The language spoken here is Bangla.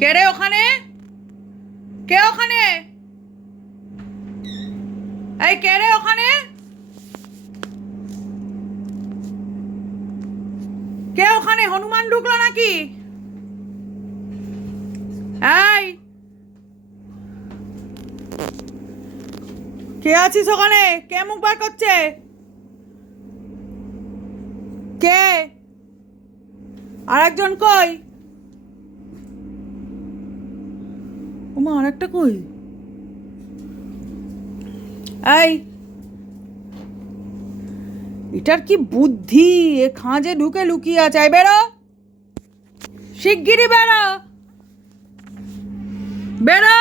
কে রে ওখানে? কে ওখানে? এই কে রে ওখানে? কে ওখানে? হনুমান ঢুকলো নাকি? এই কে আছিস ওখানে? কে মুখ বার করছে? কে? আর একজন কই? ওমা আর একটা কই? এই এটার কি বুদ্ধি! এ খাঁজে ঢুকে লুকিয়ে আছে। বেরো, শিগগিরই বেরো, বেরো।